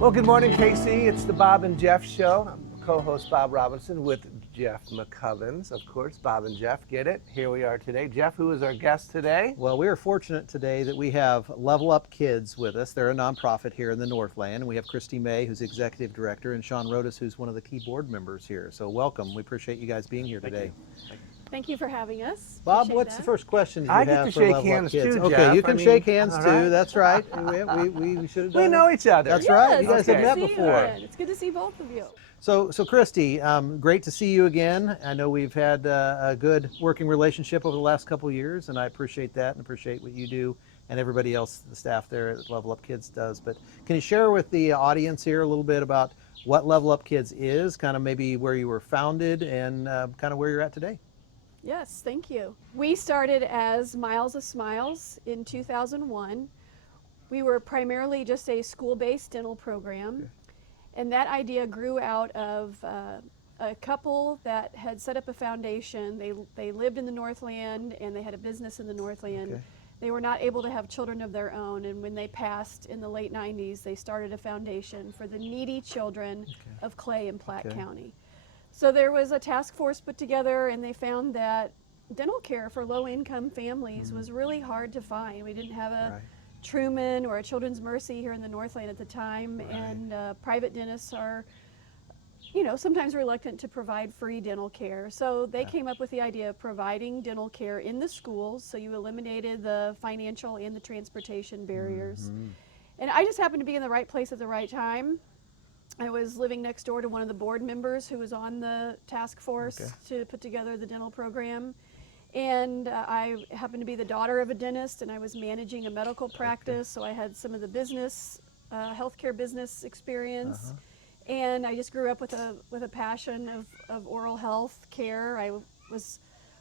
Well, good morning, KC. It's the Bob and Jeff Show. I'm co-host Bob Robinson with Jeff McCovens. Of course, Bob and Jeff, get it? Here we are today. Jeff, who is our guest today? Well, we are fortunate today that we have LevelUp Kids with us. They're a nonprofit here in the Northland. And we have Christy May, who's executive director, and Sean Rodas, who's one of the key board members here. So welcome. We appreciate you guys being here today. Thank you for having us. Bob, Appreciate what's that. the first question you I have get to for shake LevelUp hands Kids? too, Okay, Jeff. you can I mean, shake hands all too. right. That's right. We should have done We know each other. That's right. You guys Okay. have met Good to see you before. again. It's good to see both of you. So Christy, great to see you again. I know we've had a good working relationship over the last couple of years, and I appreciate that and appreciate what you do and everybody else, the staff there at LevelUp Kids does. But can you share with the audience here a little bit about what LevelUp Kids is, kind of maybe where you were founded and kind of where you're at today? Yes, thank you. We started as Miles of Smiles in 2001. We were primarily just a school-based dental program. Okay. And that idea grew out of a couple that had set up a foundation. They lived in the Northland and they had a business in the Northland. Okay. They were not able to have children of their own, and when they passed in the late 90s, they started a foundation for the needy children of Clay and Platte County. So there was a task force put together, and they found that dental care for low-income families was really hard to find. We didn't have a Truman or a Children's Mercy here in the Northland at the time, and private dentists are, you know, sometimes reluctant to provide free dental care. So they came up with the idea of providing dental care in the schools, so you eliminated the financial and the transportation barriers. And I just happened to be in the right place at the right time. I was living next door to one of the board members who was on the task force to put together the dental program. And I happened to be the daughter of a dentist, and I was managing a medical practice, so I had some of the business, healthcare business experience. And I just grew up with a passion of oral health care. I was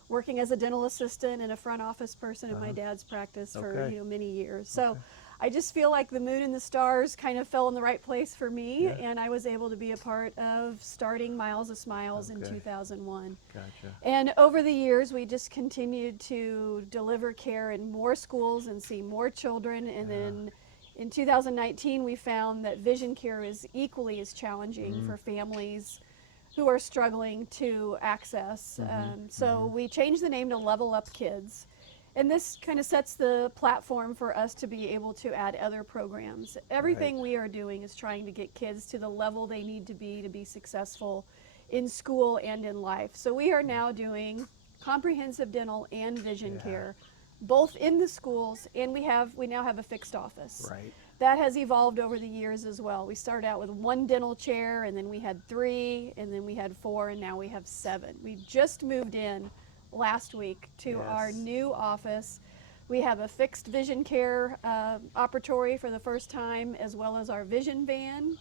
working as a dental assistant and a front office person in my dad's practice for many years. So I just feel like the moon and the stars kind of fell in the right place for me, and I was able to be a part of starting Miles of Smiles in 2001. Gotcha. And over the years, we just continued to deliver care in more schools and see more children. And then in 2019, we found that vision care is equally as challenging for families who are struggling to access. So we changed the name to LevelUp Kids. And this kind of sets the platform for us to be able to add other programs. Everything we are doing is trying to get kids to the level they need to be successful in school and in life. So we are now doing comprehensive dental and vision care, both in the schools, and we now have a fixed office. Right. That has evolved over the years as well. We started out with 1 dental chair, and then we had 3, and then we had 4, and now we have 7. We just moved in last week to our new office. We have a fixed vision care operatory for the first time, as well as our vision van.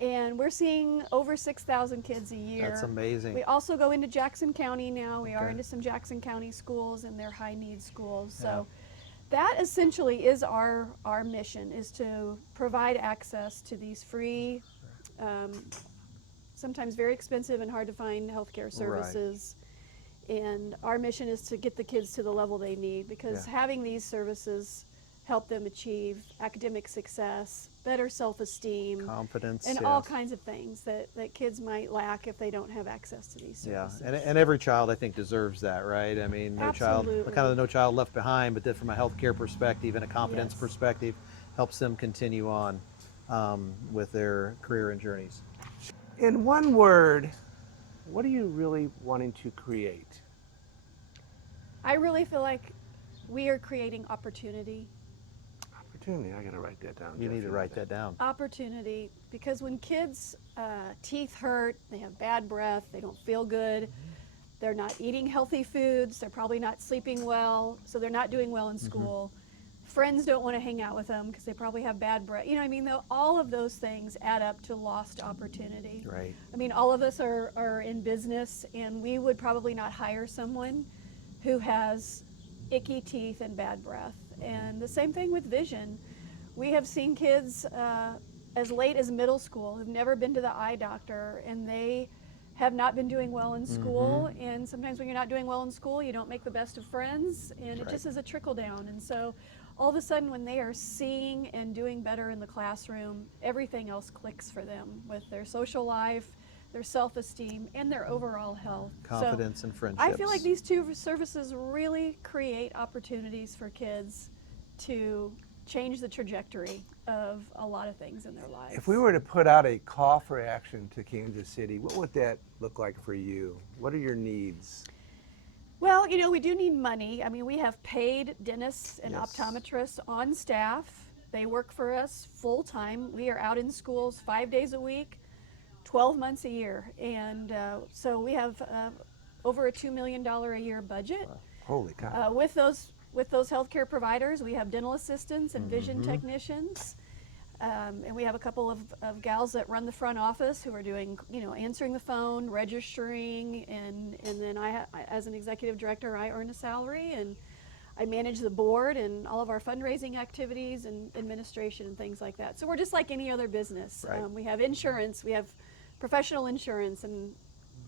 And we're seeing over 6,000 kids a year. That's amazing. We also go into Jackson County now. We are into some Jackson County schools and their high need schools. So that essentially is our mission, is to provide access to these free, sometimes very expensive and hard to find healthcare services. And our mission is to get the kids to the level they need, because having these services help them achieve academic success, better self-esteem, confidence, and all kinds of things that kids might lack if they don't have access to these services. And every child, I think, deserves that, right? I mean, no child, kind of the no child left behind, but then from a healthcare perspective and a confidence perspective, helps them continue on with their career and journeys. In one word, what are you really wanting to create? I really feel like we are creating opportunity. Opportunity, I gotta write that down. You Jeff, need to write that down. Opportunity, because when kids' teeth hurt, they have bad breath, they don't feel good, they're not eating healthy foods, they're probably not sleeping well, so they're not doing well in school. Friends don't want to hang out with them because they probably have bad breath. You know what I mean? All of those things add up to lost opportunity. Right. I mean, all of us are in business, and we would probably not hire someone who has icky teeth and bad breath. And the same thing with vision. We have seen kids as late as middle school who've never been to the eye doctor, and they have not been doing well in school. And sometimes when you're not doing well in school, you don't make the best of friends, and it just is a trickle down. And so all of a sudden when they are seeing and doing better in the classroom, everything else clicks for them with their social life, their self-esteem, and their overall health. Confidence and friendships. I feel like these two services really create opportunities for kids to change the trajectory of a lot of things in their lives. If we were to put out a call for action to Kansas City, what would that look like for you? What are your needs? Well, you know, we do need money. I mean, we have paid dentists and Yes. optometrists on staff. They work for us full time. We are out in schools 5 days a week, 12 months a year. And so we have over a $2 million a year budget. Wow. Holy cow. With those healthcare providers, we have dental assistants and vision technicians. And we have a couple of gals that run the front office who are doing, you know, answering the phone, registering, and then I, as an executive director, I earn a salary, and I manage the board and all of our fundraising activities and administration and things like that. So we're just like any other business. Right. We have insurance, we have professional insurance and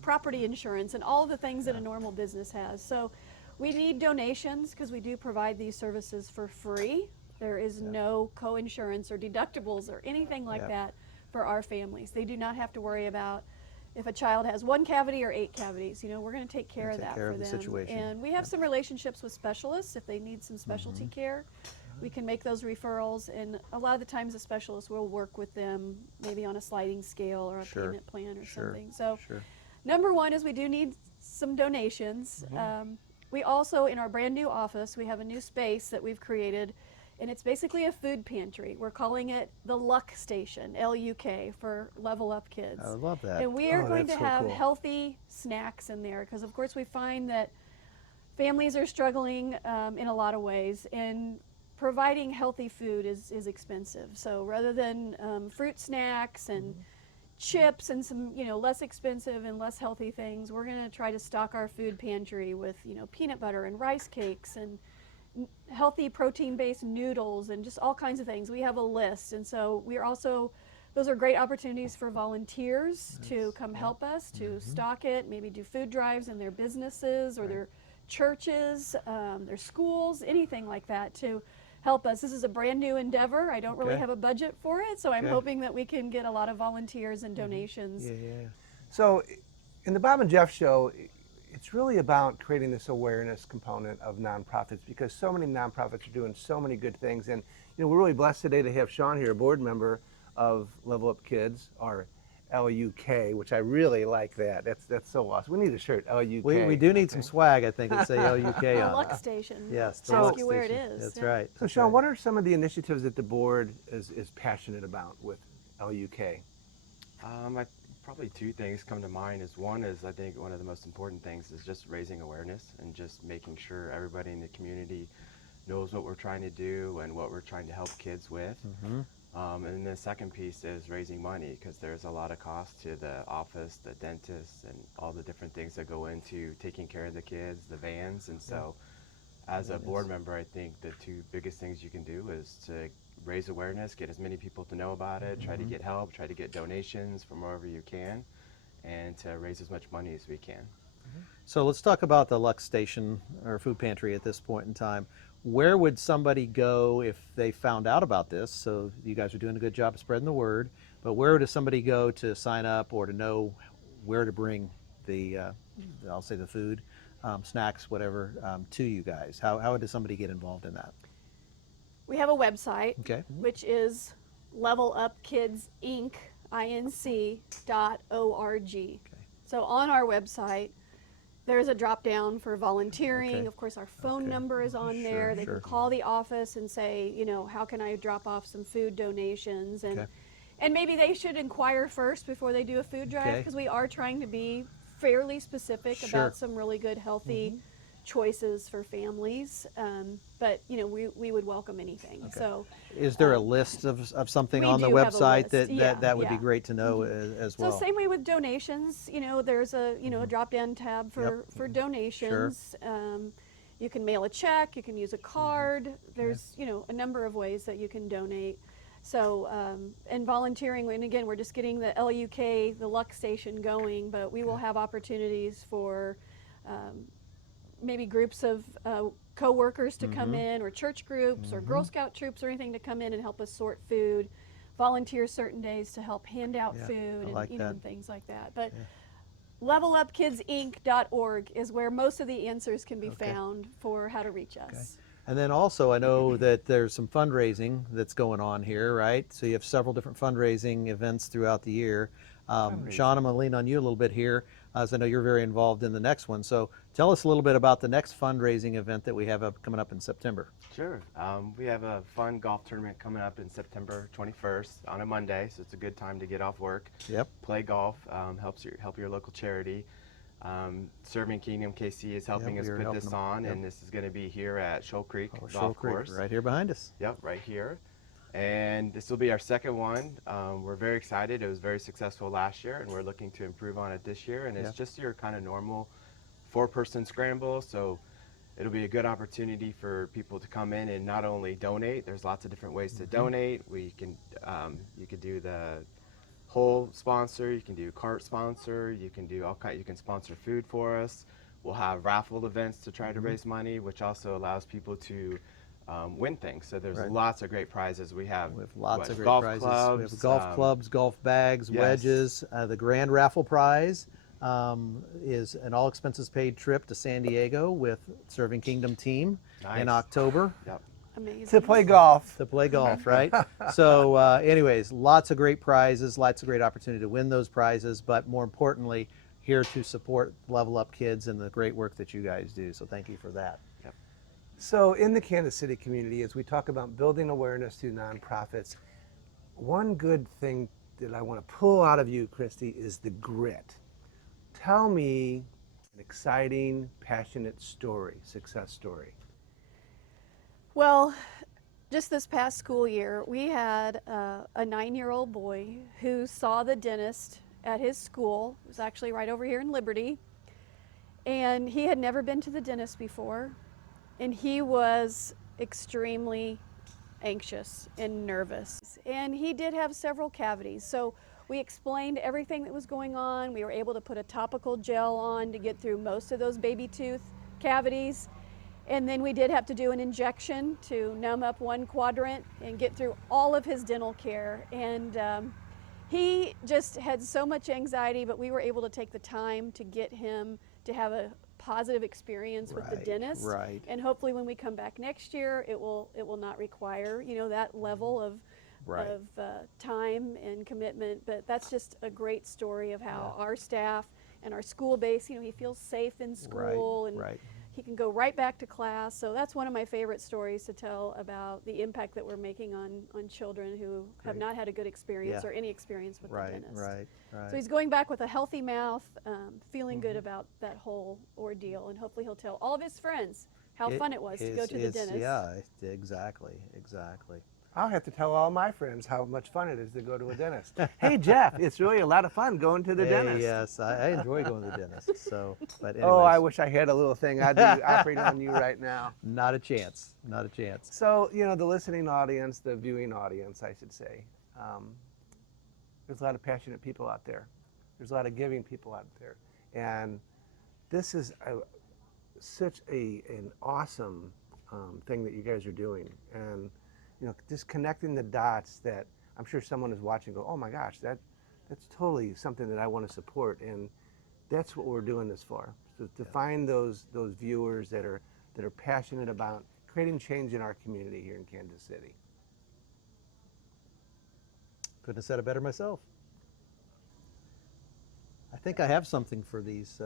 property insurance and all of the things that a normal business has. So we need donations because we do provide these services for free. There is no co-insurance or deductibles or anything like that for our families. They do not have to worry about if a child has 1 cavity or 8 cavities. You know, we're going to take care of that for them. Situation. And we have some relationships with specialists. If they need some specialty care, we can make those referrals. And a lot of the times the specialist will work with them maybe on a sliding scale or a payment plan or something. So number one is we do need some donations. We also, in our brand new office, we have a new space that we've created, and it's basically a food pantry. We're calling it the Luck Station, L-U-K, for LevelUp Kids. I love that. And we are going to that's so have cool. healthy snacks in there, because of course we find that families are struggling in a lot of ways, and providing healthy food is expensive. So rather than fruit snacks and chips and some, you know, less expensive and less healthy things, we're going to try to stock our food pantry with, you know, peanut butter and rice cakes and healthy protein-based noodles and just all kinds of things. We have a list, and so we're also, those are great opportunities for volunteers to come help us to stock it, maybe do food drives in their businesses or their churches, their schools, anything like that to help us. This is a brand new endeavor. I don't really have a budget for it, so I'm hoping that we can get a lot of volunteers and donations. So in the Bob and Jeff show, it's really about creating this awareness component of nonprofits, because so many nonprofits are doing so many good things. And you know, we're really blessed today to have Sean here, a board member of LevelUp Kids, or LUK, which I really like that. That's so awesome. We need a shirt, LUK. We do need some swag, I think, that say LUK The on Luck it. Station. Yes, the tells Luck you where it Station. is. That's yeah. right. So Sean, what are some of the initiatives that the board is passionate about with LUK? Probably 2 things come to mind. One is, I think one of the most important things is just raising awareness and just making sure everybody in the community knows what we're trying to do and what we're trying to help kids with. And then the second piece is raising money, because there's a lot of cost to the office, the dentist, and all the different things that go into taking care of the kids, the vans. And so as a board member, I think the 2 biggest things you can do is to raise awareness, get as many people to know about it, try to get help, try to get donations from wherever you can, and to raise as much money as we can. So let's talk about the Luck Station or food pantry at this point in time. Where would somebody go if they found out about this? So you guys are doing a good job of spreading the word, but where does somebody go to sign up or to know where to bring the, I'll say the food, snacks, whatever, to you guys? How does somebody get involved in that? We have a website, Okay. which is levelupkidsinc.org. So on our website, there's a drop down for volunteering. Okay. Of course, our phone number is on there. They can call the office and say, you know, how can I drop off some food donations? And and maybe they should inquire first before they do a food drive, because we are trying to be fairly specific about some really good, healthy choices for families. But you know, we would welcome anything. So is there a list of something we on the do have a website list. that would be Yeah. great to know as well? So same way with donations, you know, there's a, you know, a drop down tab for donations. You can mail a check, you can use a card. There's, you know, a number of ways that you can donate. So, and volunteering, and again, we're just getting the LUK, the Luck Station going, but we will have opportunities for maybe groups of co-workers to come in, or church groups, or Girl Scout troops, or anything to come in and help us sort food. Volunteer certain days to help hand out Yeah, food, I and like you know, that. and things like that. But LevelUpKidsInc.org is where most of the answers can be found for how to reach us. And then also, I know that there's some fundraising that's going on here, right? So you have several different fundraising events throughout the year. Sean, I'm going to lean on you a little bit here, as I know you're very involved in the next one. So tell us a little bit about the next fundraising event that we have coming up in September. Sure. We have a fun golf tournament coming up in September 21st on a Monday, so it's a good time to get off work. Yep. Play golf, help your local charity. Serving Kingdom KC is helping us put this on, and this is going to be here at Shoal Creek Golf Course. Right here behind us. Yep, right here. And this will be our second one. We're very excited. It was very successful last year, and we're looking to improve on it this year. And it's just your kind of normal 4-person scramble, so it'll be a good opportunity for people to come in and not only donate. There's lots of different ways to donate. We can, you could do the whole sponsor, you can do cart sponsor, you can do you can sponsor food for us. We'll have raffle events to try to raise money, which also allows people to win things. So there's lots of great prizes. We have lots of great golf prizes. clubs, We have golf clubs, golf bags, wedges. The grand raffle prize is an all expenses paid trip to San Diego with Serving Kingdom team in October. Yep. Amazing. To play golf. To play golf, right? So anyways, lots of great prizes, lots of great opportunity to win those prizes, but more importantly, here to support Level Up Kids and the great work that you guys do. So thank you for that. Yep. So in the Kansas City community, as we talk about building awareness through nonprofits, one good thing that I want to pull out of you, Christy, is the grit. Tell me an exciting, passionate story, success story. Well, just this past school year, we had a 9-year-old boy who saw the dentist at his school. It was actually right over here in Liberty. And he had never been to the dentist before. And he was extremely anxious and nervous. And he did have several cavities. So we explained everything that was going on. We were able to put a topical gel on to get through most of those baby tooth cavities. And then we did have to do an injection to numb up one quadrant and get through all of his dental care. And he just had so much anxiety, but we were able to take the time to get him to have a positive experience with the dentist. Right. And hopefully when we come back next year, it will not require, you know, that level of time and commitment. But that's just a great story of how our staff and our school base, you know, he feels safe in school and he can go right back to class. So that's one of my favorite stories to tell about the impact that we're making on children who have not had a good experience or any experience with the dentist. So he's going back with a healthy mouth, feeling good about that whole ordeal, and hopefully he'll tell all of his friends how fun it was to go to the dentist. Yeah, exactly. I'll have to tell all my friends how much fun it is to go to a dentist. Hey, Jeff, it's really a lot of fun going to the dentist. Yes, I enjoy going to the dentist. So, but anyways, oh, I wish I had a little thing I'd be operating on you right now. Not a chance. Not a chance. So, you know, the listening audience, the viewing audience, I should say, there's a lot of passionate people out there. There's a lot of giving people out there. And this is such an awesome thing that you guys are doing. And you know, just connecting the dots that I'm sure someone is watching and go, oh my gosh, that's totally something that I want to support. And that's what we're doing this for, to find those viewers that are passionate about creating change in our community here in Kansas City. Couldn't have said it better myself. I think I have something for these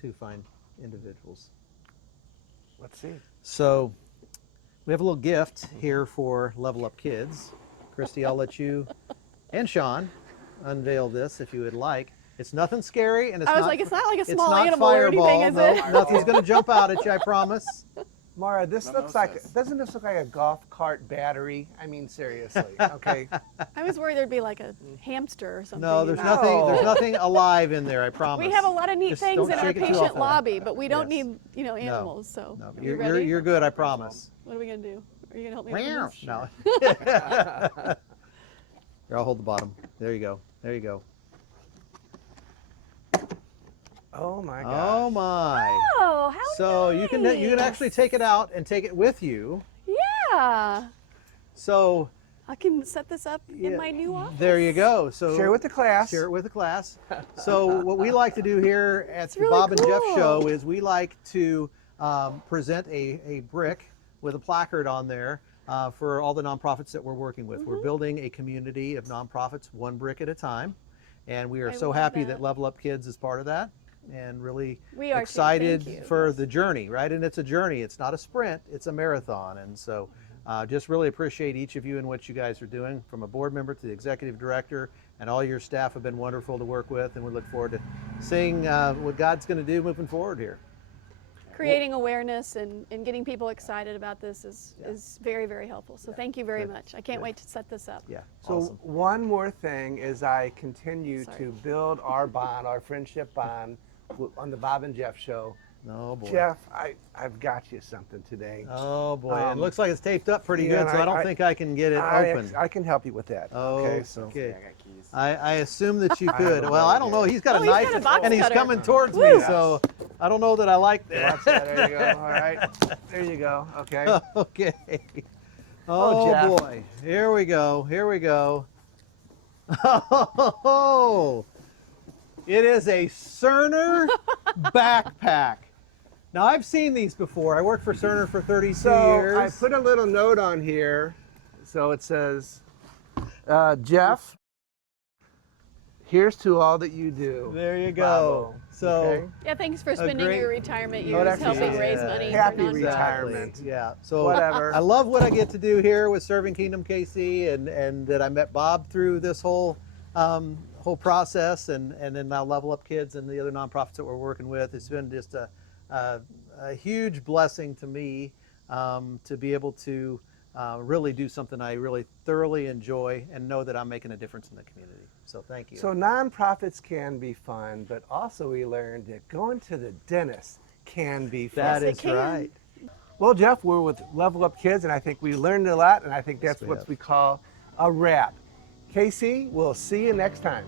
two fine individuals. Let's see. So we have a little gift here for Level Up Kids. Christy, I'll let you and Sean unveil this if you would like. It's nothing scary, and it's I was not, like, it's not like a it's small not animal or anything, is no, it? Nothing's going to jump out at you, I promise. Mara, this looks like, doesn't this look like a golf cart battery? I mean, seriously, okay? I was worried there'd be like a hamster or something. No, in there's there. nothing. There's nothing alive in there, I promise. We have a lot of neat Just things don't in our shake it too patient often. lobby, but we don't Yes. need, you know, animals. So No, you ready? you're good, I promise. What are we gonna do? Are you gonna help me open this? No. Here, I'll hold the bottom. There you go. There you go. Oh my gosh. Oh my. Oh, how So nice. you can actually take it out and take it with you. Yeah. So I can set this up yeah, in my new office. there you go. So Share with the class. Share it with the class. So what we like to do here at the really Bob and Jeff cool. show is we like to present a brick with a placard on there for all the nonprofits that we're working with. Mm-hmm. We're building a community of nonprofits one brick at a time. And we are I so love happy that. that LevelUp Kids is part of that, and really We are too. excited Thank you. for the journey, right? And it's a journey. It's not a sprint, it's a marathon. And so just really appreciate each of you and what you guys are doing, from a board member to the executive director, and all your staff have been wonderful to work with, and we look forward to seeing what God's going to do moving forward here. Creating awareness and getting people excited about this is very, very helpful. So thank you very much. I can't wait to set this up. Yeah. So Awesome. one more thing as I continue Sorry. to build our bond, our friendship bond on the Bob and Jeff show. Oh boy. Jeff, I've got you something today. Oh boy. It Um, looks like it's taped up pretty yeah, good, and so I don't think I can get it open. I can help you with that. Oh, okay. So okay. Yeah, I got keys. I assume that you I have could. no Well, I don't know. idea. He's got a Oh, he's knife got a box and he's cutter. coming towards me, Woo! so I don't know that I like Watch that. that. There you go. All right. There you go. Okay. Okay. Oh, Oh, Jeff. boy. Here we go. Here we go. Oh, it is a Cerner backpack. Now, I've seen these before. I worked for Cerner for 32 So years. I put a little note on here. So it says, Jeff, here's to all that you do. There you Bravo. go. So, Okay? Yeah, thanks for spending great- your retirement Oh, years that's helping easy. raise money Happy for nonprofits. retirement. Yeah. So Whatever. I love what I get to do here with Serving Kingdom KC, and that I met Bob through this whole process, and then now LevelUp Kids and the other nonprofits that we're working with. It's been just a huge blessing to me to be able to really do something I really thoroughly enjoy and know that I'm making a difference in the community. So thank you. So nonprofits can be fun, but also we learned that going to the dentist can be fun. That Yes, is it can. right. Well, Jeff, we're with LevelUp Kids, and I think we learned a lot, and I think that's Yes, we what have. we call a wrap. Casey, we'll see you next time.